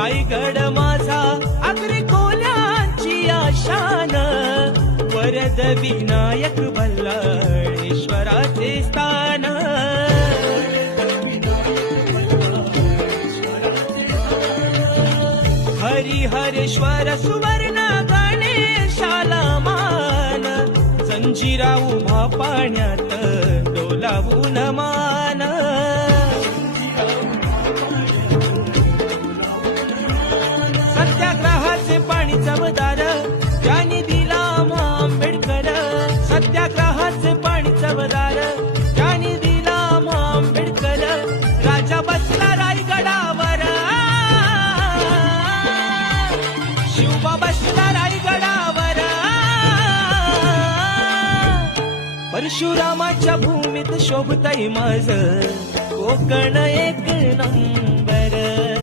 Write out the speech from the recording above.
रायगड माझा आगरी कोल्यांची आशान, वरद विनायक बल्लाळेश्वराचे स्थान. हरिहरेश्वर सुवर्ण गणेशाला मान, जंजिरा उभा पाण्यात डोलावून मान. सत्याग्रहाचे पाणी चवदार ज्यांनी दिला आंबेडकर, सत्याग्रहाचे पाणी चवदार ज्यांनी दिला आंबेडकर. राजा बसला रायगडावर, शिवबा बसला रायगडावर. परशुरामाच्या भूमीत शोभतय माझ कोकण एक नंबर.